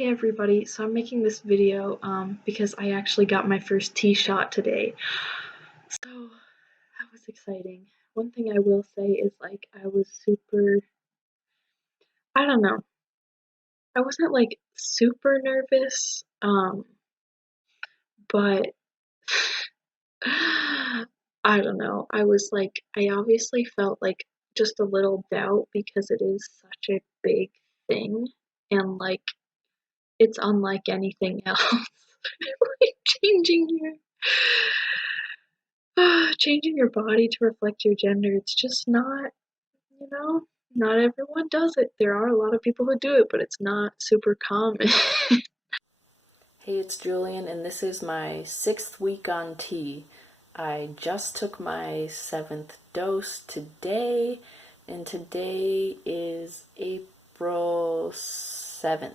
Hey everybody, so I'm making this video because I actually got my first tea shot today. So that was exciting. One thing I will say is I was I don't know, I wasn't super nervous, but I don't know. I obviously felt just a little doubt because it is such a big thing and it's unlike anything else. Like changing your changing your body to reflect your gender, it's just not, not everyone does it. There are a lot of people who do it, but it's not super common. Hey, it's Julian, and this is my 6th week on tea. I just took my 7th dose today, and today is April 7th.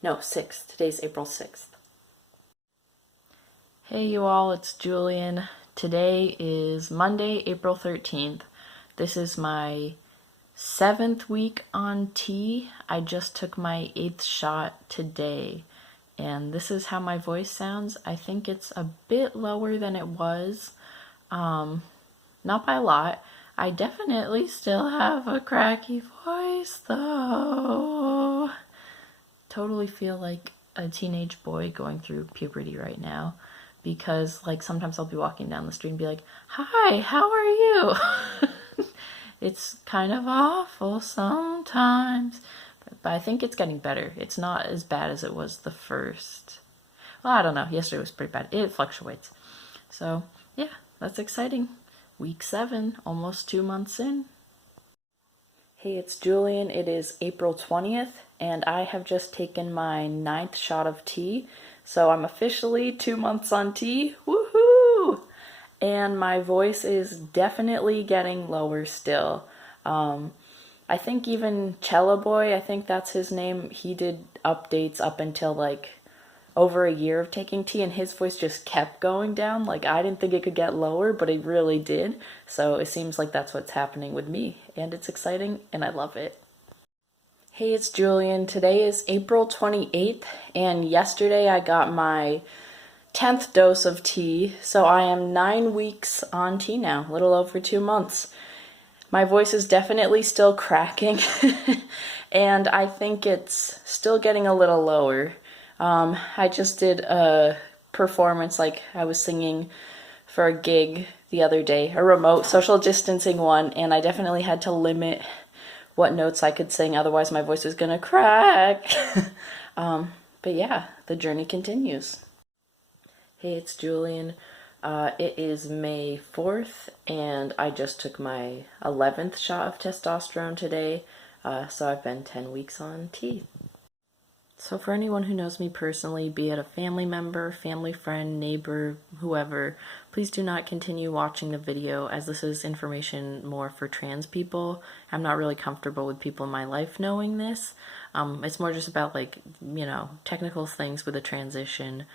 No, 6th. Today's April 6th. Hey, you all, it's Julian. Today is Monday, April 13th. This is my 7th week on tea. I just took my 8th shot today. And this is how my voice sounds. I think it's a bit lower than it was. Not by a lot. I definitely still have a cracky voice though. Totally feel like a teenage boy going through puberty right now. Because sometimes I'll be walking down the street and be like, "Hi, how are you?" It's kind of awful sometimes. But I think it's getting better. It's not as bad as it was the first. Well, I don't know. Yesterday was pretty bad. It fluctuates. So, yeah, that's exciting. Week 7, almost 2 months in. Hey, it's Julian. It is April 20th, and I have just taken my 9th shot of tea. So I'm officially 2 months on tea. Woohoo! And my voice is definitely getting lower still. I think even Cello Boy, I think that's his name, he did updates up until over a year of taking tea, and his voice just kept going down. I didn't think it could get lower, but it really did. So it seems like that's what's happening with me, and it's exciting, and I love it. Hey, it's Julian. Today is April 28th, and yesterday I got my 10th dose of tea, so I am 9 weeks on tea now, a little over 2 months. My voice is definitely still cracking, and I think it's still getting a little lower. I just did a performance, I was singing for a gig the other day, a remote social distancing one, and I definitely had to limit what notes I could sing, otherwise my voice is gonna crack. But yeah, the journey continues. Hey, it's Julian. It is May 4th, and I just took my 11th shot of testosterone today, so I've been 10 weeks on tea. So for anyone who knows me personally, be it a family member, family friend, neighbor, whoever, please do not continue watching the video, as this is information more for trans people. I'm not really comfortable with people in my life knowing this. It's more just about technical things with the transition.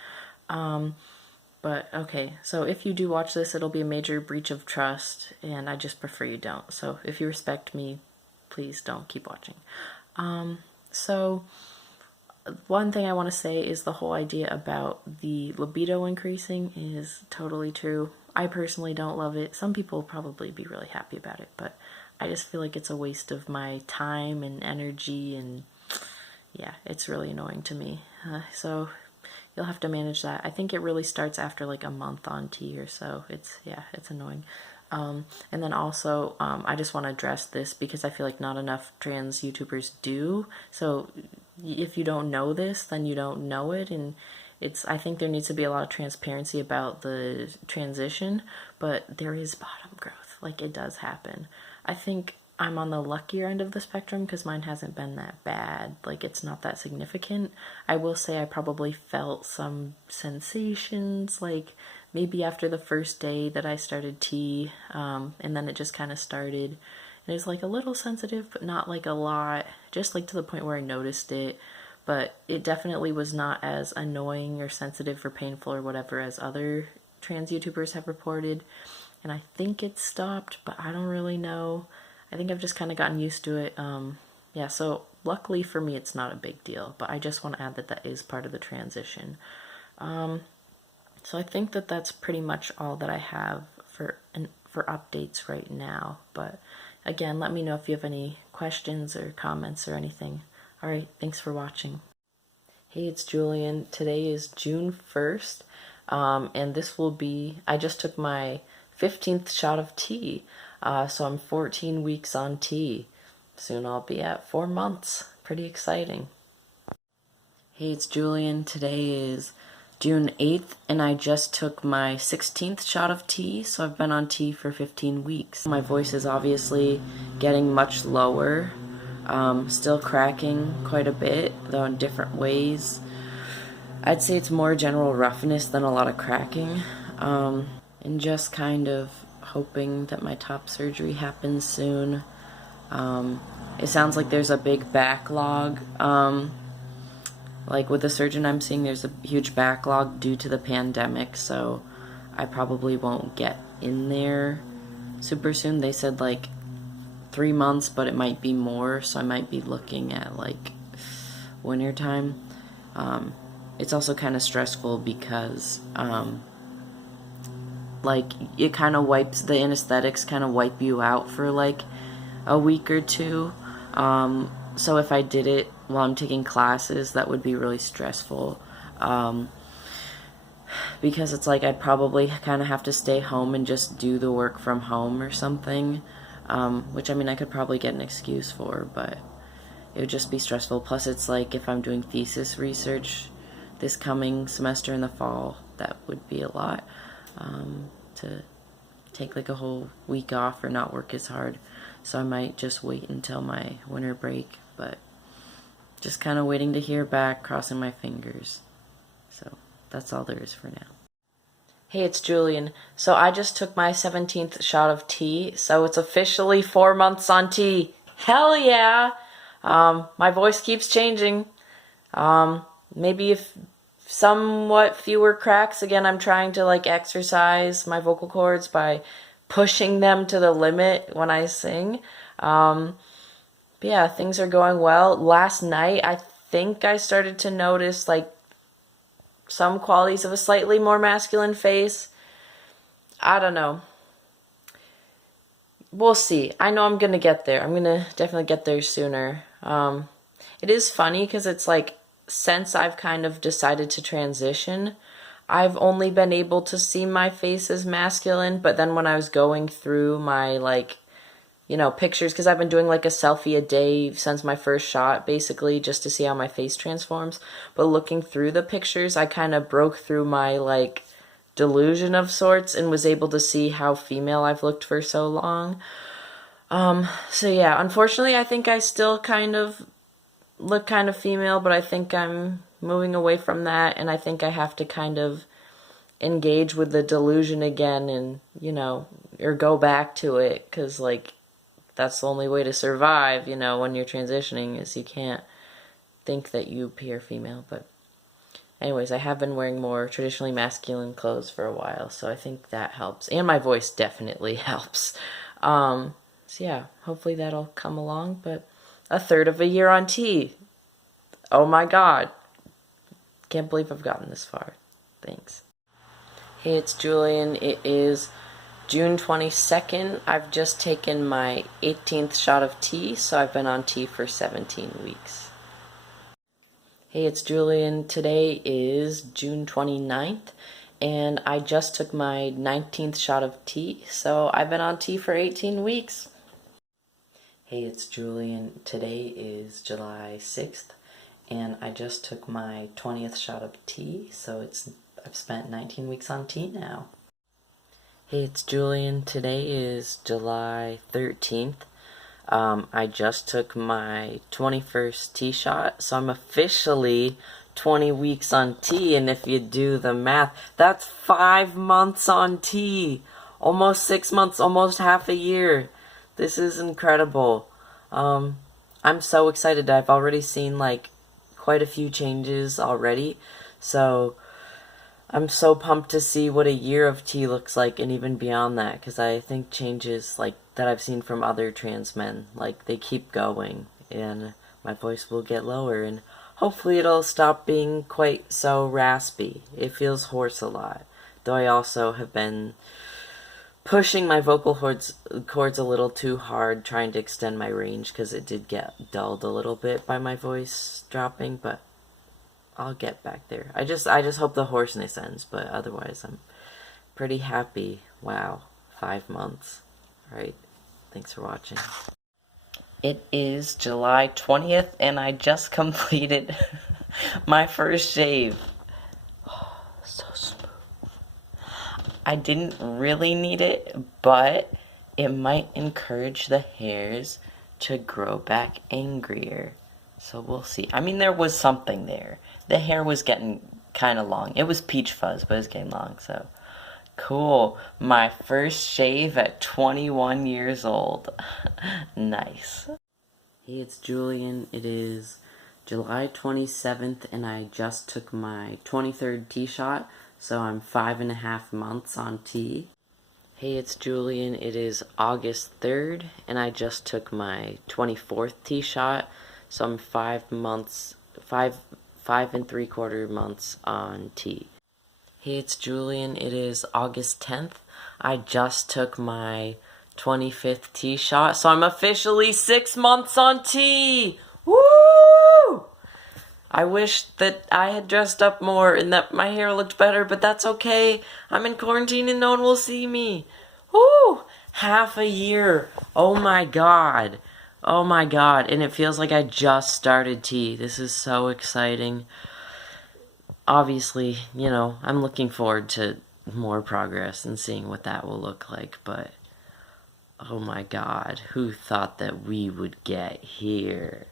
But okay, so if you do watch this, it'll be a major breach of trust, and I just prefer you don't. So if you respect me, please don't keep watching. So one thing I want to say is the whole idea about the libido increasing is totally true. I personally don't love it. Some people will probably be really happy about it, but I just feel like it's a waste of my time and energy, and yeah, it's really annoying to me. So you'll have to manage that. I think it really starts after a month on tea or so. It's annoying. And then also, I just want to address this because I feel like not enough trans YouTubers do. So if you don't know this, then you don't know it. And I think there needs to be a lot of transparency about the transition, but there is bottom growth. It does happen. I think I'm on the luckier end of the spectrum because mine hasn't been that bad. It's not that significant. I will say I probably felt some sensations, maybe after the first day that I started tea, and then it just kind of started. And it was a little sensitive, but not a lot, just to the point where I noticed it. But it definitely was not as annoying or sensitive or painful or whatever as other trans YouTubers have reported. And I think it stopped, but I don't really know. I think I've just kind of gotten used to it. Yeah, so luckily for me, it's not a big deal, but I just want to add that that is part of the transition. So I think that that's pretty much all that I have for updates right now. But again, let me know if you have any questions or comments or anything. All right, thanks for watching. Hey, it's Julian. Today is June 1st, and this will be, I just took my 15th shot of tea, so I'm 14 weeks on tea. Soon I'll be at 4 months. Pretty exciting. Hey, it's Julian. Today is June 8th, and I just took my 16th shot of tea, so I've been on tea for 15 weeks. My voice is obviously getting much lower, still cracking quite a bit, though in different ways. I'd say it's more general roughness than a lot of cracking, and just kind of hoping that my top surgery happens soon. It sounds like there's a big backlog. Like with the surgeon I'm seeing, there's a huge backlog due to the pandemic, so I probably won't get in there super soon. They said like 3 months, but it might be more, so I might be looking at like winter time. It's also kind of stressful because like it kind of wipes, the anesthetics kind of wipe you out for like a week or two. So if I did it while I'm taking classes, that would be really stressful. Because it's like I'd probably kind of have to stay home and just do the work from home or something. Which I mean I could probably get an excuse for, but it would just be stressful. Plus it's like if I'm doing thesis research this coming semester in the fall, that would be a lot. To take like a whole week off or not work as hard. So I might just wait until my winter break, but just kind of waiting to hear back, crossing my fingers. So that's all there is for now. Hey, it's Julian. So I just took my 17th shot of tea, so it's officially 4 months on tea. Hell yeah! My voice keeps changing. Maybe if somewhat fewer cracks. Again, I'm trying to like exercise my vocal cords by pushing them to the limit when I sing. But yeah, things are going well. Last night, I think I started to notice like some qualities of a slightly more masculine face. I don't know. We'll see. I know I'm gonna get there. I'm gonna definitely get there sooner. It is funny because it's like, since I've kind of decided to transition, I've only been able to see my face as masculine, but then when I was going through my, like, you know, pictures, because I've been doing like a selfie a day since my first shot, basically, just to see how my face transforms, but looking through the pictures, I kind of broke through my, like, delusion of sorts and was able to see how female I've looked for so long. So yeah, unfortunately, I think I still kind of look kind of female, but I think I'm moving away from that, and I think I have to kind of engage with the delusion again and, you know, or go back to it, because, like, that's the only way to survive, you know, when you're transitioning, is you can't think that you appear female. But anyways, I have been wearing more traditionally masculine clothes for a while, so I think that helps, and my voice definitely helps. So yeah, hopefully that'll come along, but a third of a year on tea. Oh my god. Can't believe I've gotten this far. Thanks. Hey, it's Julian. It is June 22nd. I've just taken my 18th shot of tea, so I've been on tea for 17 weeks. Hey, it's Julian. Today is June 29th, and I just took my 19th shot of tea, so I've been on tea for 18 weeks. Hey, it's Julian. Today is July 6th, and I just took my 20th shot of tea, so I've spent 19 weeks on tea now. Hey, it's Julian. Today is July 13th. I just took my 21st tea shot, so I'm officially 20 weeks on tea, and if you do the math, that's 5 months on tea. Almost 6 months, almost half a year. This is incredible. I'm so excited. I've already seen like quite a few changes already, so I'm so pumped to see what a year of tea looks like, and even beyond that, because I think changes like that I've seen from other trans men, like they keep going, and my voice will get lower, and hopefully it'll stop being quite so raspy. It feels hoarse a lot, though I also have been pushing my vocal cords a little too hard, trying to extend my range, because it did get dulled a little bit by my voice dropping, but I'll get back there. I just hope the hoarseness ends, but otherwise I'm pretty happy. Wow, 5 months. Alright, thanks for watching. It is July 20th, and I just completed my first shave. So smooth. I didn't really need it, but it might encourage the hairs to grow back angrier. So we'll see. I mean, there was something there. The hair was getting kind of long. It was peach fuzz, but it was getting long, so cool. My first shave at 21 years old. Nice. Hey, it's Julian. It is July 27th, and I just took my 23rd T shot, so I'm 5.5 months on T. Hey, it's Julian. It is August 3rd, and I just took my 24th T shot, so I'm 5 months, 5.75 months on T. Hey, it's Julian. It is August 10th. I just took my 25th T shot, so I'm officially 6 months on T. Woo! I wish that I had dressed up more and that my hair looked better, but that's okay. I'm in quarantine and no one will see me. Woo! Half a year. Oh my god. Oh my god. And it feels like I just started T. This is so exciting. Obviously, you know, I'm looking forward to more progress and seeing what that will look like, but oh my god, who thought that we would get here?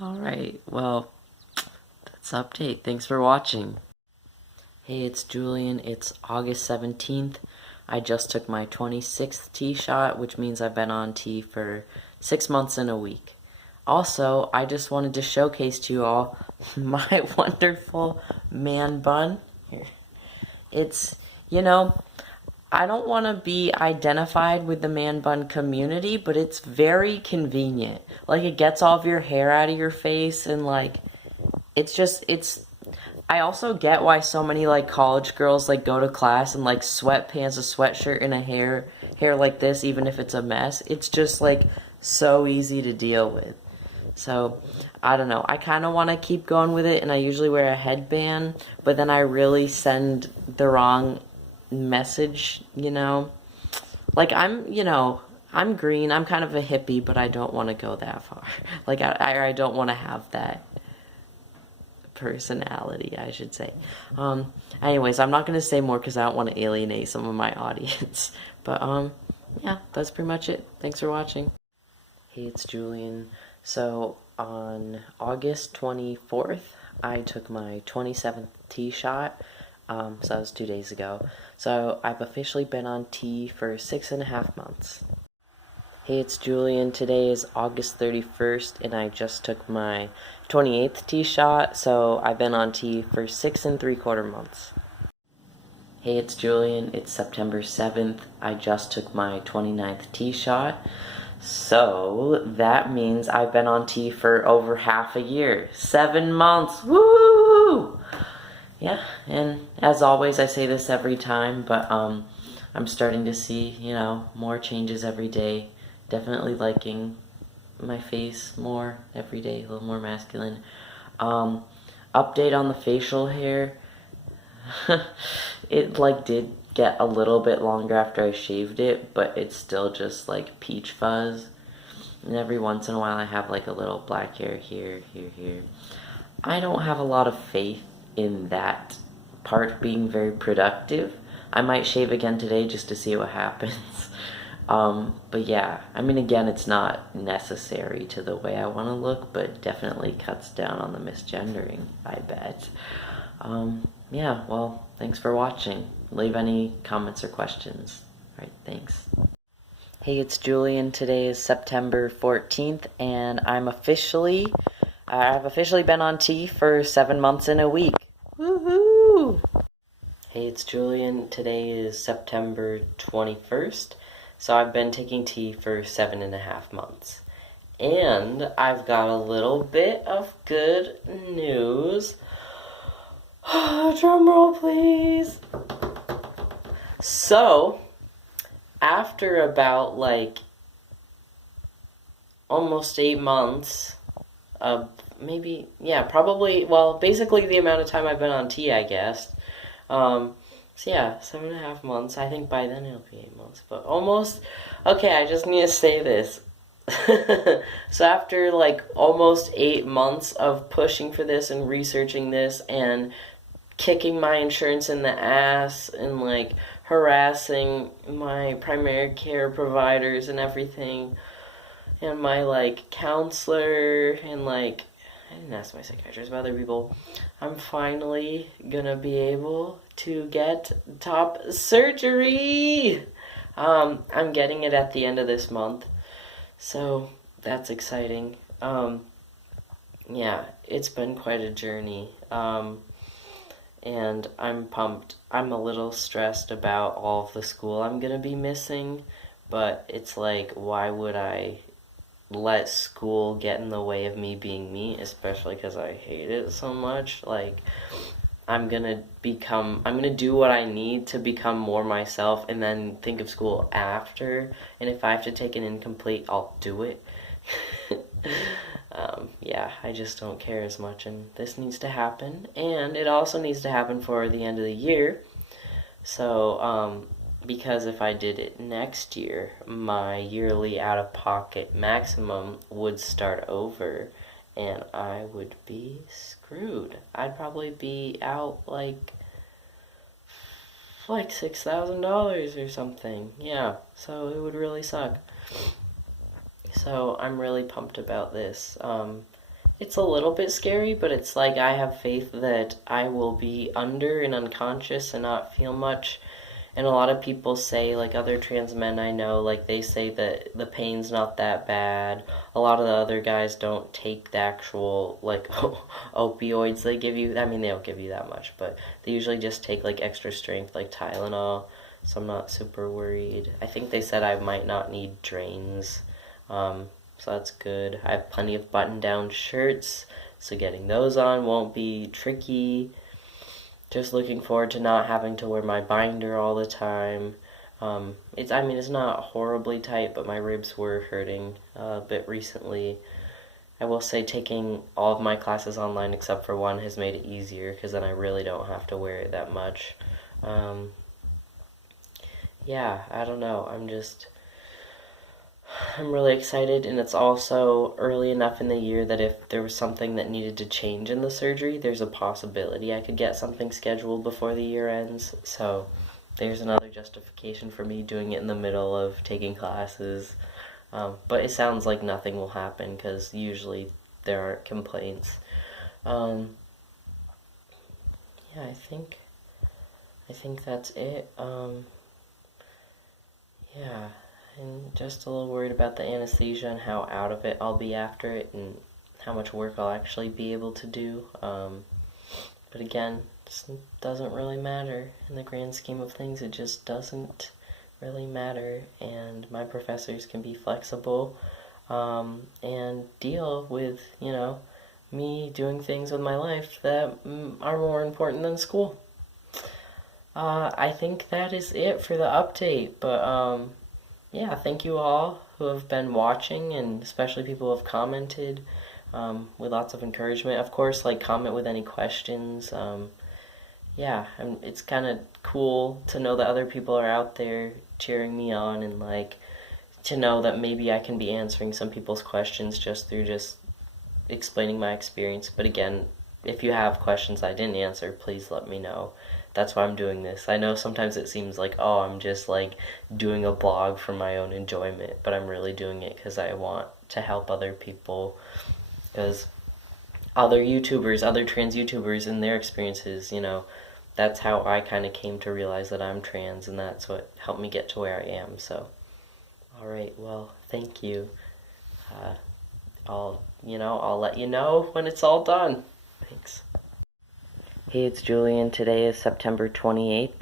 Alright, well, that's the update. Thanks for watching. Hey, it's Julian. It's August 17th. I just took my 26th T shot, which means I've been on T for 6 months and a week. Also, I just wanted to showcase to you all my wonderful man bun. Here. It's, you know, I don't want to be identified with the man bun community, but it's very convenient. Like, it gets all of your hair out of your face, and, like, I also get why so many, like, college girls, like, go to class in, like, sweatpants, a sweatshirt, and a hair like this, even if it's a mess. It's just, like, so easy to deal with. So, I don't know. I kind of want to keep going with it, and I usually wear a headband, but then I really send the wrong message, you know? Like, I'm green. I'm kind of a hippie, but I don't want to go that far. Like, I don't want to have that personality, I should say. Anyways, I'm not going to say more because I don't want to alienate some of my audience. But, yeah, that's pretty much it. Thanks for watching. Hey, it's Julian. So, on August 24th, I took my 27th T shot. So that was 2 days ago. So, I've officially been on T for 6.5 months. Hey, it's Julian. Today is August 31st, and I just took my 28th T shot, so I've been on T for 6.75 months. Hey, it's Julian. It's September 7th. I just took my 29th T shot. So, that means I've been on T for over half a year. 7 months! Woo! Yeah, and as always, I say this every time, but I'm starting to see, you know, more changes every day. Definitely liking my face more every day, a little more masculine. Update on the facial hair. It, like, did get a little bit longer after I shaved it, but it's still just, like, peach fuzz. And every once in a while I have, like, a little black hair here, here. I don't have a lot of faith in that part being very productive. I might shave again today just to see what happens. But yeah, I mean, again, it's not necessary to the way I want to look, but definitely cuts down on the misgendering, I bet. Yeah, well, thanks for watching. Leave any comments or questions. Alright, thanks. Hey, it's Julian. Today is September 14th, and I've officially been on T for 7 months and a week. Woohoo! Hey, it's Julian. Today is September 21st, so I've been taking T for 7.5 months. And I've got a little bit of good news. Drum roll, please. So, after about like almost 8 months of maybe, yeah, probably, well, basically the amount of time I've been on T, I guess. So yeah, 7.5 months. I think by then it'll be 8 months, but almost. Okay, I just need to say this. So after like almost 8 months of pushing for this and researching this and kicking my insurance in the ass and like harassing my primary care providers and everything and my like counselor and like I didn't ask my psychiatrist about other people. I'm finally gonna be able to get top surgery. I'm getting it at the end of this month, so that's exciting. Yeah, it's been quite a journey. And I'm pumped. I'm a little stressed about all of the school I'm gonna be missing, but it's like, why would I let school get in the way of me being me, especially because I hate it so much? Like, I'm gonna do what I need to become more myself and then think of school after. And if I have to take an incomplete, I'll do it. Yeah, I just don't care as much, and this needs to happen. And it also needs to happen for the end of the year. So, because if I did it next year, my yearly out of pocket maximum would start over and I would be screwed. I'd probably be out like $6,000 or something. Yeah, so it would really suck. So I'm really pumped about this. It's a little bit scary, but it's like I have faith that I will be under and unconscious and not feel much. And a lot of people say, like other trans men I know, like they say that the pain's not that bad. A lot of the other guys don't take the actual, like, opioids they give you. I mean, they don't give you that much, but they usually just take, like, extra strength, like Tylenol. So I'm not super worried. I think they said I might not need drains. So that's good. I have plenty of button-down shirts, so getting those on won't be tricky. Just looking forward to not having to wear my binder all the time. It's not horribly tight, but my ribs were hurting a bit recently. I will say taking all of my classes online except for one has made it easier because then I really don't have to wear it that much. Um, yeah, I don't know. I'm really excited, and it's also early enough in the year that if there was something that needed to change in the surgery, there's a possibility I could get something scheduled before the year ends. So there's another justification for me doing it in the middle of taking classes. But it sounds like nothing will happen because usually there aren't complaints. Um, yeah, I think that's it. Yeah. And just a little worried about the anesthesia and how out of it I'll be after it and how much work I'll actually be able to do. But again, it doesn't really matter in the grand scheme of things. It just doesn't really matter. And my professors can be flexible and deal with, me doing things with my life that are more important than school. I think that is it for the update, but yeah, thank you all who have been watching, and especially people who have commented with lots of encouragement. Of course, like comment with any questions. Yeah, it's kind of cool to know that other people are out there cheering me on, and like to know that maybe I can be answering some people's questions just through just explaining my experience. But again, if you have questions I didn't answer, please let me know. That's why I'm doing this. I know sometimes it seems like, oh, I'm just like doing a blog for my own enjoyment, but I'm really doing it because I want to help other people. Because other YouTubers, other trans YouTubers and their experiences, that's how I kind of came to realize that I'm trans, and that's what helped me get to where I am. So, all right, well, thank you. I'll let you know when it's all done. Thanks. Hey, it's Julian. Today is September 28th,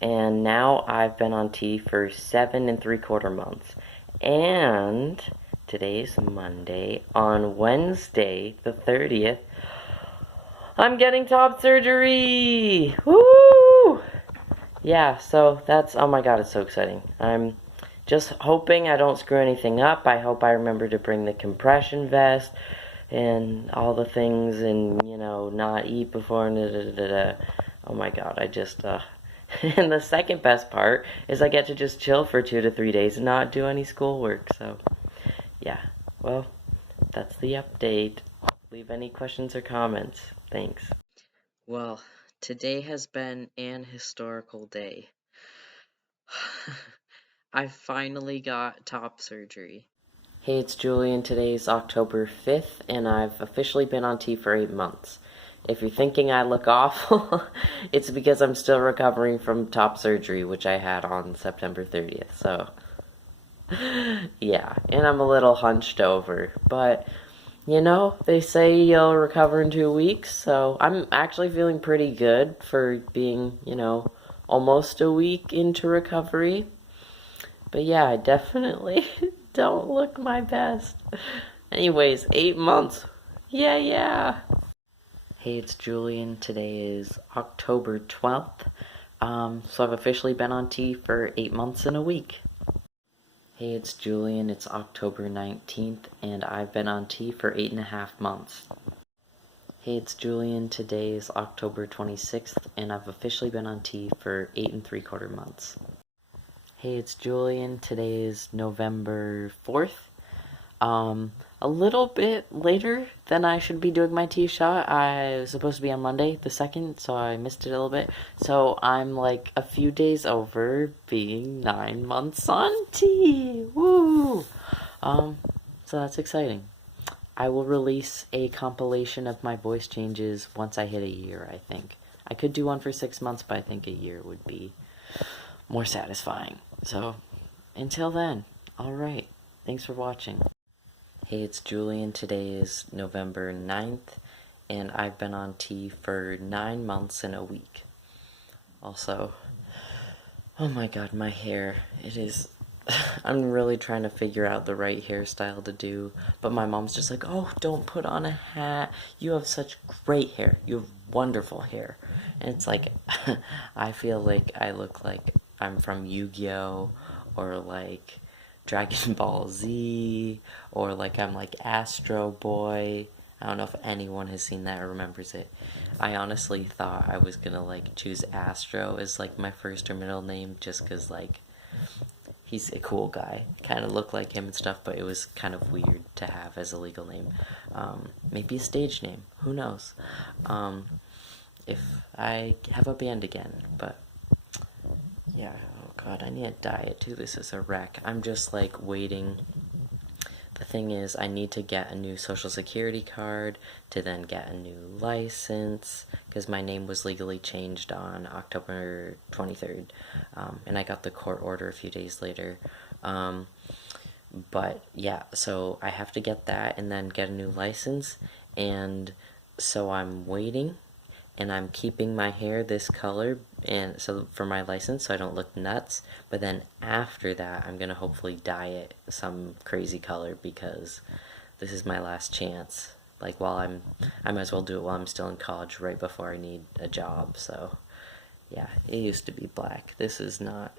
and now I've been on T for 7 3/4 months. And Today's Monday. On Wednesday, the 30th, I'm getting top surgery! Woo! Yeah, so that's, oh my god, it's so exciting. I'm just hoping I don't screw anything up. I hope I remember to bring the compression vest and all the things and, you know, not eat before, Oh my god, I just, And the second best part is I get to just chill for 2 to 3 days and not do any schoolwork, so, yeah. Well, that's the update. Leave any questions or comments. Thanks. Well, today has been an historical day. I finally got top surgery. Hey, it's Julian. Today's October 5th, and I've officially been on T for 8 months. If you're thinking I look awful, it's because I'm still recovering from top surgery, which I had on September 30th, so... yeah, and I'm a little hunched over, but... you know, they say you'll recover in 2 weeks, so I'm actually feeling pretty good for being, you know, almost a week into recovery. But yeah, I definitely don't look my best. Anyways, 8 months. Yeah. Hey, it's Julian. Today is October 12th. So I've officially been on T for 8 months and a week. Hey, it's Julian. It's October 19th, and I've been on T for 8.5 months. Hey, it's Julian. Today is October 26th, and I've officially been on T for 8 3/4 months. Hey, it's Julian. Today is November 4th. A little bit later than I should be doing my T shot. I was supposed to be on Monday, the 2nd, so I missed it a little bit. So I'm like a few days over being 9 months on T. Woo! So that's exciting. I will release a compilation of my voice changes once I hit a year, I think. I could do one for 6 months, but I think a year would be more satisfying. So, until then, alright. Thanks for watching. Hey, it's Julian. Today is November 9th, and I've been on T for 9 months and a week. Also, oh my god, my hair. It is... I'm really trying to figure out the right hairstyle to do, but my mom's just like, oh, don't put on a hat. You have such great hair. You have wonderful hair. And it's like, I feel like I look like I'm from Yu-Gi-Oh! Or like Dragon Ball Z, or like I'm like Astro Boy. I don't know if anyone has seen that or remembers it. I honestly thought I was gonna like choose Astro as like my first or middle name just cause like he's a cool guy. Kind of looked like him and stuff, but it was kind of weird to have as a legal name. Maybe a stage name, who knows. If I have a band again, but yeah, oh god, I need a diet too. This is a wreck. I'm just like waiting. The thing is, I need to get a new social security card to then get a new license, because my name was legally changed on October 23rd, and I got the court order a few days later. But yeah, so I have to get that and then get a new license, and so I'm waiting. And I'm keeping my hair this color, and so for my license, so I don't look nuts. But then after that, I'm gonna hopefully dye it some crazy color, because this is my last chance. Like I might as well do it while I'm still in college, right before I need a job. So yeah, it used to be black. This is not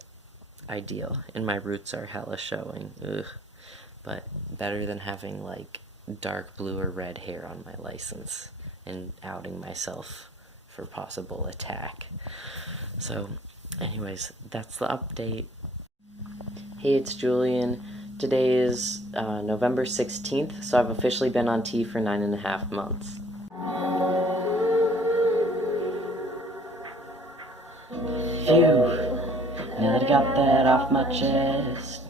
ideal, and my roots are hella showing. Ugh. But better than having like dark blue or red hair on my license and outing myself for possible attack. So anyways, that's the update. Hey, it's Julian. Today is November 16th, so I've officially been on T for 9.5 months. Phew, now that I got that off my chest,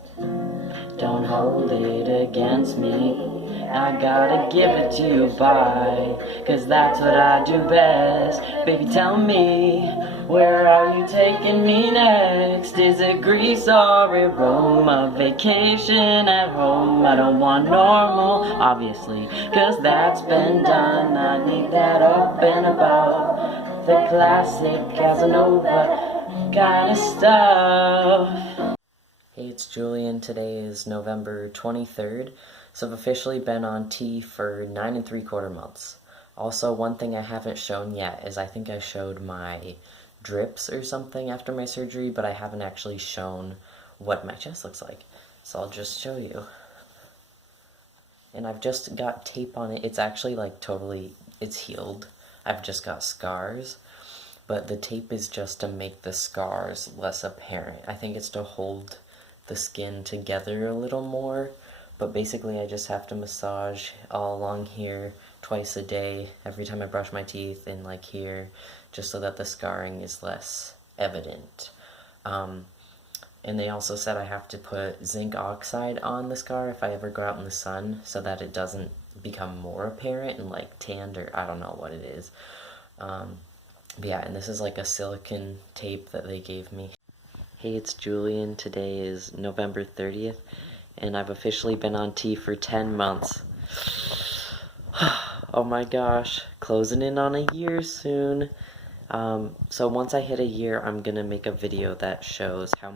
don't hold it against me. I gotta give it to you, bye, cause that's what I do best. Baby, tell me, where are you taking me next? Is it Greece or a Rome? A vacation at home? I don't want normal, obviously, cause that's been done. I need that up and about, the classic Casanova kind of stuff. Hey, it's Julian. Today is November 23rd. So I've officially been on T for 9 3/4 months. Also, one thing I haven't shown yet is I think I showed my drips or something after my surgery, but I haven't actually shown what my chest looks like. So I'll just show you. And I've just got tape on it. It's actually like totally, it's healed. I've just got scars, but the tape is just to make the scars less apparent. I think it's to hold the skin together a little more, but basically I just have to massage all along here twice a day, every time I brush my teeth, and like here, just so that the scarring is less evident. And they also said I have to put zinc oxide on the scar if I ever go out in the sun so that it doesn't become more apparent and like tanned, or I don't know what it is. But yeah, and this is like a silicone tape that they gave me. Hey, it's Julian. Today is November 30th, and I've officially been on T for 10 months. Oh my gosh, closing in on a year soon. So once I hit a year, I'm gonna make a video that shows how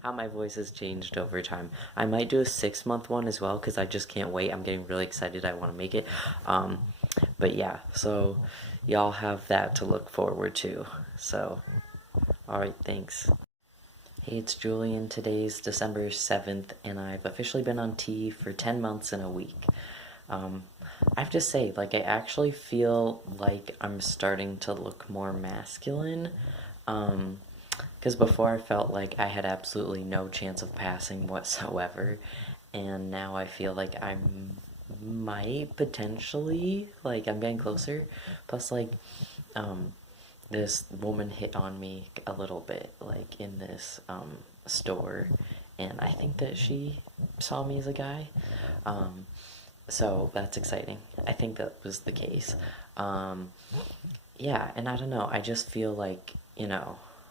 how my voice has changed over time. I might do a 6-month one as well, because I just can't wait. I'm getting really excited. I want to make it. But yeah, so y'all have that to look forward to. So, alright, thanks. Hey, it's Julian. Today's December 7th, and I've officially been on T for 10 months and a week. I have to say, like, I actually feel like I'm starting to look more masculine. Because before I felt like I had absolutely no chance of passing whatsoever, and now I feel like I might potentially, like, I'm getting closer. Plus, like, this woman hit on me a little bit, like, in this store, and I think that she saw me as a guy. So that's exciting. I think that was the case. Yeah, and I don't know, I just feel like,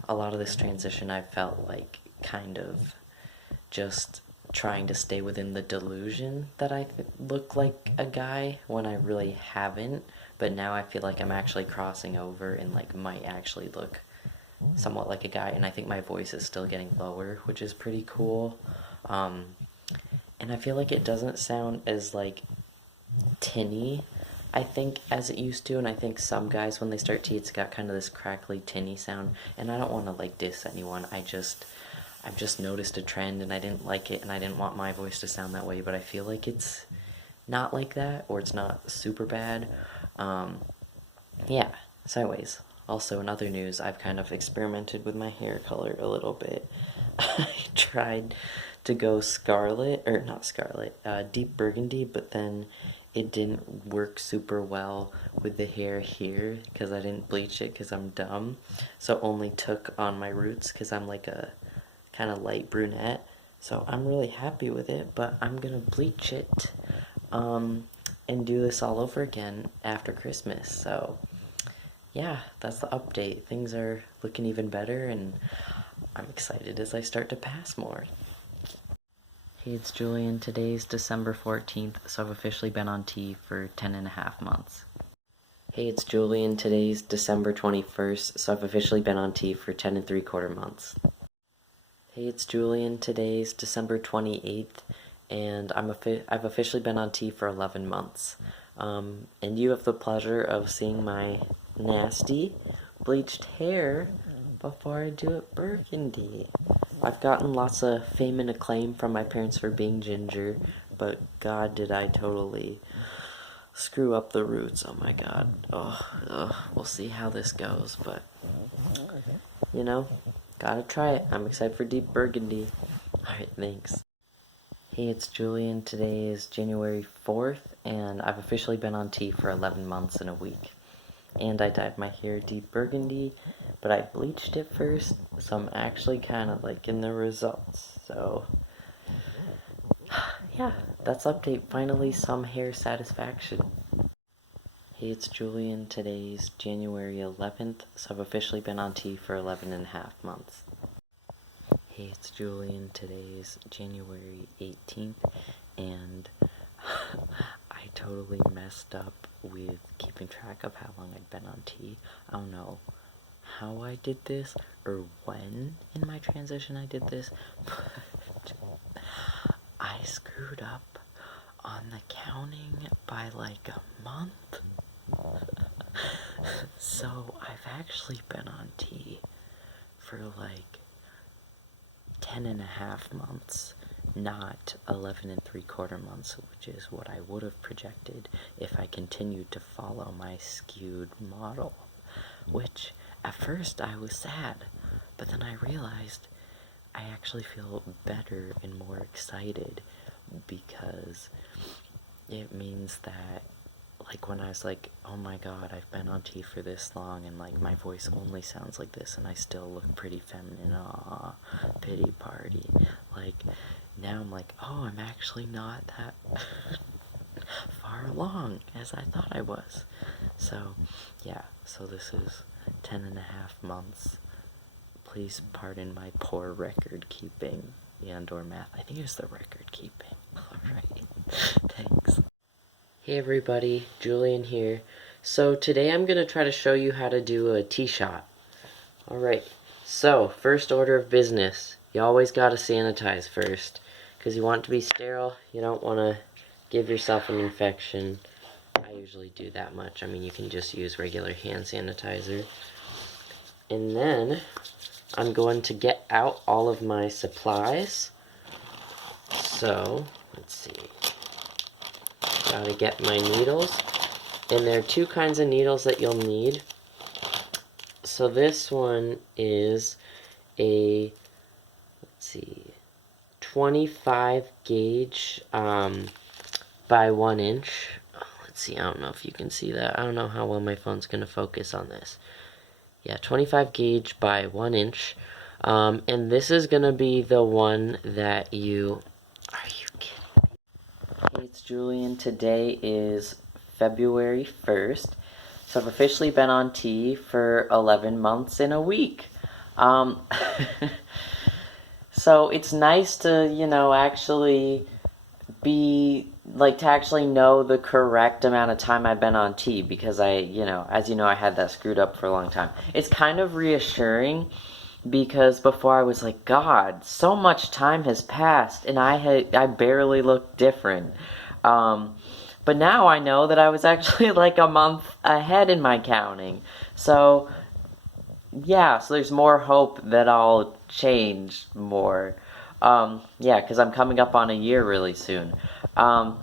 a lot of this transition I felt like kind of just trying to stay within the delusion that I look like a guy when I really haven't, but now I feel like I'm actually crossing over and like might actually look somewhat like a guy, and I think my voice is still getting lower, which is pretty cool. And I feel like it doesn't sound as like tinny, I think, as it used to, and I think some guys when they start T, it's got kind of this crackly tinny sound, and I don't want to like diss anyone. I've just noticed a trend and I didn't like it, and I didn't want my voice to sound that way, but I feel like it's not like that, or it's not super bad. Yeah, so anyways, also in other news, I've kind of experimented with my hair color a little bit. I tried to go scarlet, or not scarlet, deep burgundy, but then it didn't work super well with the hair here because I didn't bleach it because I'm dumb. So only took on my roots because I'm like a kind of light brunette. So I'm really happy with it, but I'm gonna bleach it and do this all over again after Christmas. So yeah, that's the update. Things are looking even better, and I'm excited as I start to pass more. Hey, it's Julian. Today's December 14th, so I've officially been on T for 10.5 months. Hey, it's Julian. Today's December 21st, so I've officially been on T for 10 3/4 months. Hey, it's Julian. Today's December 28th, and I've officially been on T for 11 months. And you have the pleasure of seeing my nasty bleached hair before I do it burgundy. I've gotten lots of fame and acclaim from my parents for being ginger, but God, did I totally screw up the roots. Oh my God. We'll see how this goes, but gotta try it. I'm excited for deep burgundy. Alright, thanks. Hey, it's Julian. Today is January 4th, and I've officially been on T for 11 months and a week. And I dyed my hair deep burgundy, but I bleached it first, so I'm actually kind of liking the results. So, yeah, that's update. Finally, some hair satisfaction. Hey, it's Julian. Today's January 11th, so I've officially been on T for 11.5 months. Hey, it's Julian. Today's January 18th, and I totally messed up with keeping track of how long I'd been on T. I don't know how I did this, or when in my transition I did this, but I I screwed up on the counting by like a month. So I've actually been on T for like 10.5 months, not 11 3/4 months, which is what I would have projected if I continued to follow my skewed model. Which, at first, I was sad, but then I realized I actually feel better and more excited because it means that, like, when I was like, oh my god, I've been on T for this long, and, like, my voice only sounds like this, and I still look pretty feminine, aw, pity party. Like, now I'm like, oh, I'm actually not that far along as I thought I was. So, yeah, so this is 10.5 months. Please pardon my poor record keeping and or math. I think it was the record keeping. Alright, thanks. Hey everybody, Julian here. So today I'm going to try to show you how to do a T-shot. Alright, so first order of business. You always got to sanitize first, because you want it to be sterile. You don't want to give yourself an infection. I usually do that much. I mean, you can just use regular hand sanitizer. And then I'm going to get out all of my supplies. So, let's see. Gotta get my needles. And there are two kinds of needles that you'll need. So this one is a, let's see, 25 gauge by 1 inch. Let's see, I don't know if you can see that. I don't know how well my phone's going to focus on this. Yeah, 25 gauge by 1 inch. And this is going to be the one that you... Are you kidding? Hey, it's Julian. Today is February 1st. So I've officially been on T for 11 months in a week. So it's nice to, you know, actually be, like, to actually know the correct amount of time I've been on T, because I, you know, as you know, I had that screwed up for a long time. It's kind of reassuring, because before I was like, God, so much time has passed, and I barely looked different. But now I know that I was actually like a month ahead in my counting. So, yeah, so there's more hope that I'll change more. Yeah, because I'm coming up on a year really soon. But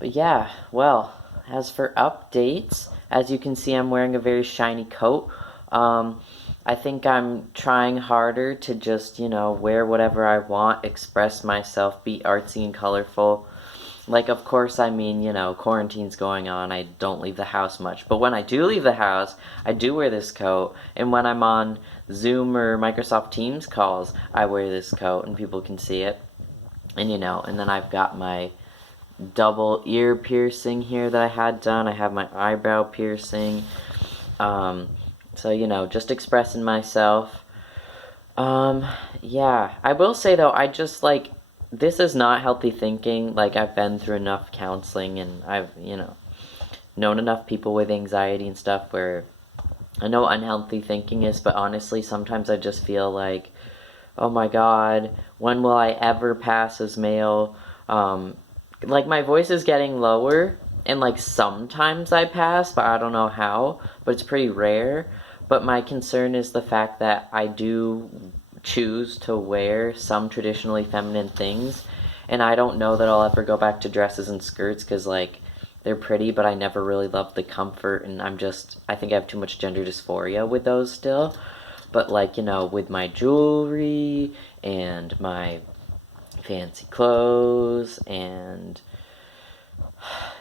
yeah, well, as for updates, as you can see, I'm wearing a very shiny coat. I think I'm trying harder to just, you know, wear whatever I want, express myself, be artsy and colorful. Like, of course, I mean, you know, quarantine's going on, I don't leave the house much. But when I do leave the house, I do wear this coat. And when I'm on Zoom or Microsoft Teams calls, I wear this coat and people can see it. And, you know, and then I've got my double ear piercing here that I had done. I have my eyebrow piercing. So, you know, just expressing myself. Yeah. I will say, though, I just, like... This is not healthy thinking. Like, I've been through enough counseling, and I've, you know, known enough people with anxiety and stuff where I know what unhealthy thinking is, but honestly, sometimes I just feel like, oh my god, when will I ever pass as male? Like, my voice is getting lower, and, like, sometimes I pass, but I don't know how, but it's pretty rare. But my concern is the fact that I do choose to wear some traditionally feminine things, and I don't know that I'll ever go back to dresses and skirts, because, like, they're pretty, but I never really loved the comfort, and I think I have too much gender dysphoria with those still. But, like, you know, with my jewelry, and my fancy clothes, and,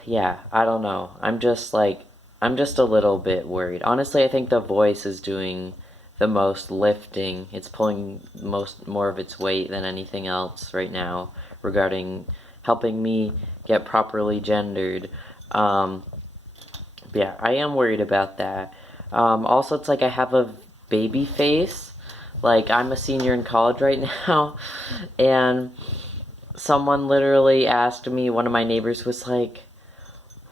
yeah, I don't know, I'm just a little bit worried. Honestly, I think the voice is doing the most lifting. It's pulling more of its weight than anything else right now regarding helping me get properly gendered. Yeah, I am worried about that. Also, it's like I have a baby face. Like, I'm a senior in college right now, and someone literally asked me, one of my neighbors was like,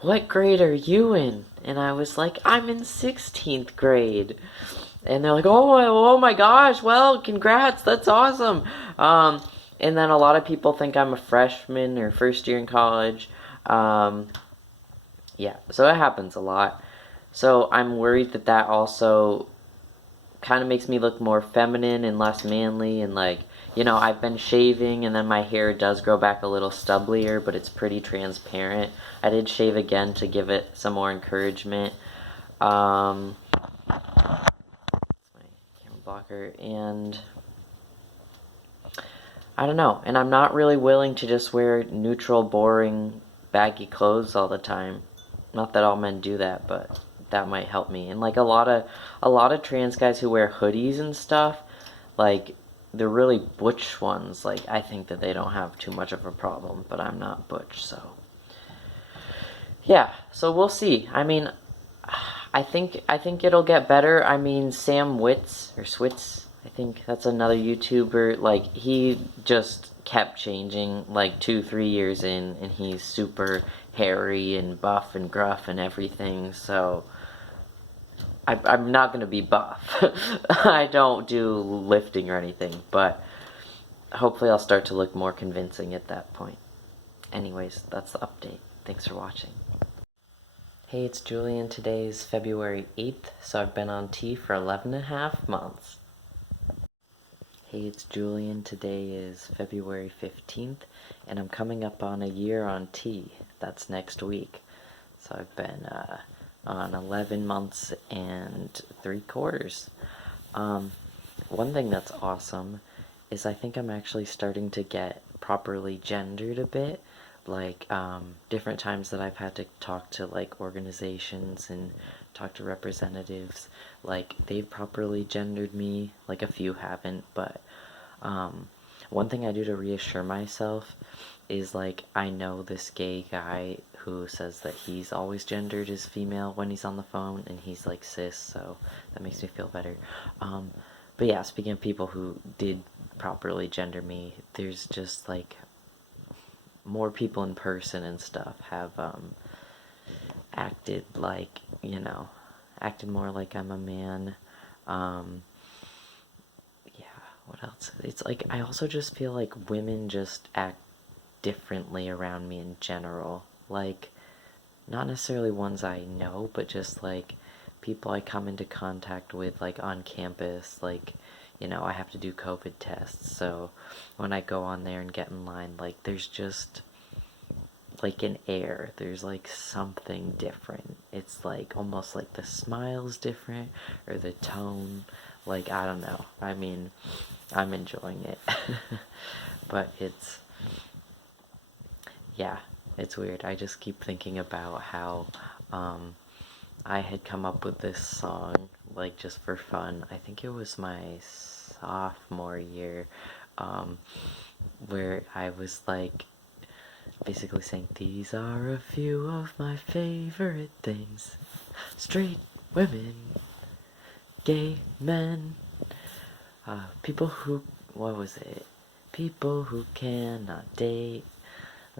what grade are you in? And I was like, I'm in 16th grade. And they're like, oh my gosh, well, congrats, that's awesome. and then a lot of people think I'm a freshman or first year in college. Um, yeah, so it happens a lot. So I'm worried that that also kind of makes me look more feminine and less manly. And like, I've been shaving and then my hair does grow back a little stubblier, but it's pretty transparent. I did shave again to give it some more encouragement. Um, my camera blocker. And I don't know. And I'm not really willing to just wear neutral, boring, baggy clothes all the time. Not that all men do that, but that might help me. And like a lot of trans guys who wear hoodies and stuff, like the really butch ones, like I think that they don't have too much of a problem, but I'm not butch, so yeah. So we'll see. I mean, I think it'll get better. I mean, Sam Witz or Switz, I think that's another YouTuber. Like he just kept changing. Like 2-3 years in, and he's super hairy and buff and gruff and everything. So I'm not gonna be buff. I don't do lifting or anything, but hopefully I'll start to look more convincing at that point. Anyways, that's the update. Thanks for watching. Hey, it's Julian. Today is February 8th, so I've been on T for 11.5 months. Hey, it's Julian. Today is February 15th, and I'm coming up on a year on T. That's next week. So I've been on 11 months and 3/4. One thing that's awesome is I think I'm actually starting to get properly gendered a bit. Like, different times that I've had to talk to, like, organizations and talk to representatives, like, they've properly gendered me. Like, a few haven't, but, one thing I do to reassure myself is, like, I know this gay guy who says that he's always gendered as female when he's on the phone, and he's, like, cis, so that makes me feel better. But yeah, speaking of people who did properly gender me, there's just, like, more people in person and stuff have acted like, acted more like I'm a man. Um, yeah, what else? It's like, I also just feel like women just act differently around me in general. Like, not necessarily ones I know, but just like people I come into contact with, like on campus. Like, I have to do COVID tests, so when I go on there and get in line, like, there's just like an air. There's like something different. It's like almost like the smile's different or the tone. Like, I don't know. I mean, I'm enjoying it. But yeah, it's weird. I just keep thinking about how I had come up with this song, like, just for fun. I think it was my sophomore year, where I was like, basically saying, these are a few of my favorite things. Straight women, gay men, people who, what was it? People who cannot date.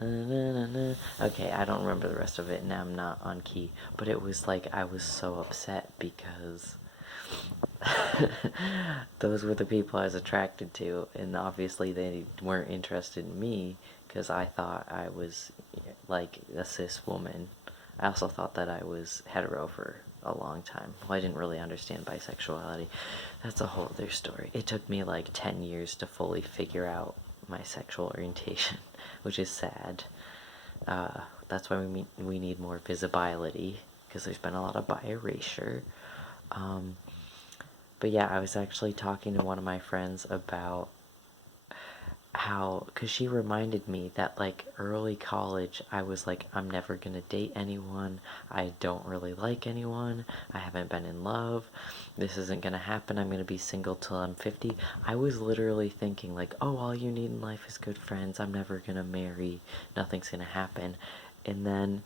Okay, I don't remember the rest of it, and I'm not on key. But it was like, I was so upset because those were the people I was attracted to, and obviously they weren't interested in me because I thought I was like a cis woman. I also thought that I was hetero for a long time. Well, I didn't really understand bisexuality. That's a whole other story. It took me like 10 years to fully figure out my sexual orientation, which is sad. That's why we need more visibility, because there's been a lot of bi erasure. But yeah, I was actually talking to one of my friends about how, because she reminded me that, like, early college, I was like, I'm never gonna date anyone, I don't really like anyone, I haven't been in love, this isn't gonna happen, I'm gonna be single till I'm 50. I was literally thinking, like, oh, all you need in life is good friends, I'm never gonna marry, nothing's gonna happen. And then,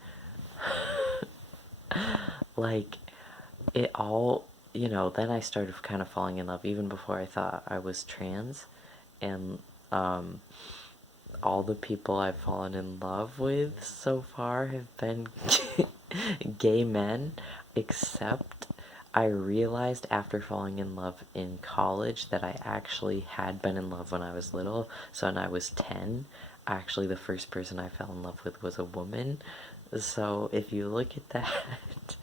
like, it all, then I started kind of falling in love even before I thought I was trans. And all the people I've fallen in love with so far have been gay men, except I realized after falling in love in college that I actually had been in love when I was little. So when I was 10, actually the first person I fell in love with was a woman. So if you look at that,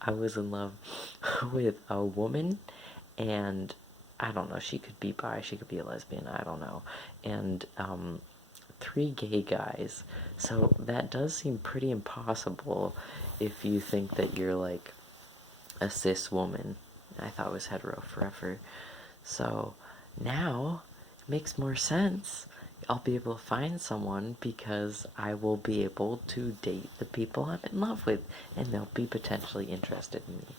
I was in love with a woman, and I don't know, she could be bi, she could be a lesbian, I don't know. And 3 gay guys. So that does seem pretty impossible if you think that you're like a cis woman. I thought it was hetero forever. So now it makes more sense. I'll be able to find someone because I will be able to date the people I'm in love with, and they'll be potentially interested in me.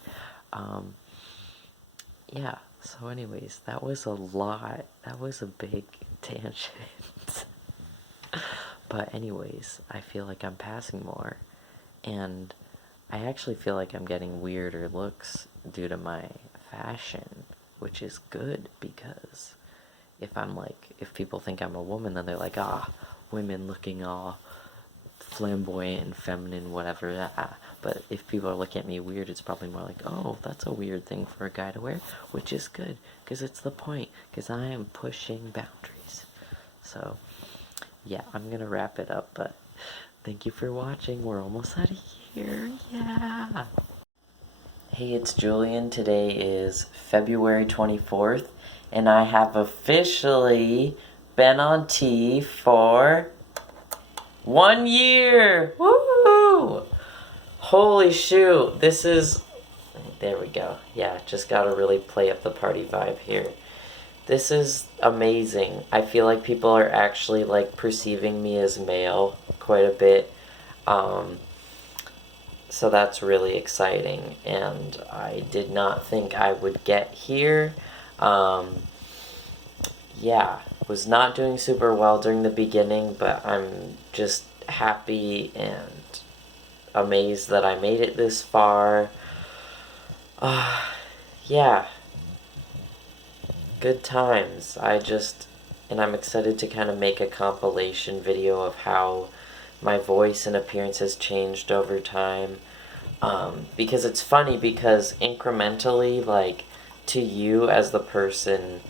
Yeah, so anyways, that was a lot. That was a big tangent. But anyways, I feel like I'm passing more, and I actually feel like I'm getting weirder looks due to my fashion, which is good because if people think I'm a woman, then they're like, women looking all flamboyant and feminine, whatever. But if people are looking at me weird, it's probably more like, oh, that's a weird thing for a guy to wear, which is good, because it's the point, because I am pushing boundaries. So, yeah, I'm gonna wrap it up, but thank you for watching. We're almost out of here. Yeah. Hey, it's Julian. Today is February 24th, and I have officially been on T for 1 year! Woo! Holy shoot, this is... There we go. Yeah, just gotta really play up the party vibe here. This is amazing. I feel like people are actually, like, perceiving me as male quite a bit. So that's really exciting, and I did not think I would get here. Yeah, was not doing super well during the beginning, but I'm just happy and amazed that I made it this far. Yeah, good times. And I'm excited to kind of make a compilation video of how my voice and appearance has changed over time. Because it's funny, because incrementally, like, to you as the person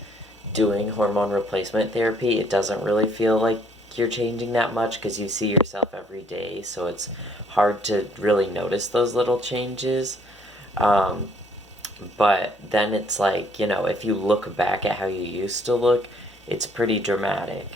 doing hormone replacement therapy, it doesn't really feel like you're changing that much because you see yourself every day, so it's hard to really notice those little changes. But then it's like, if you look back at how you used to look, it's pretty dramatic.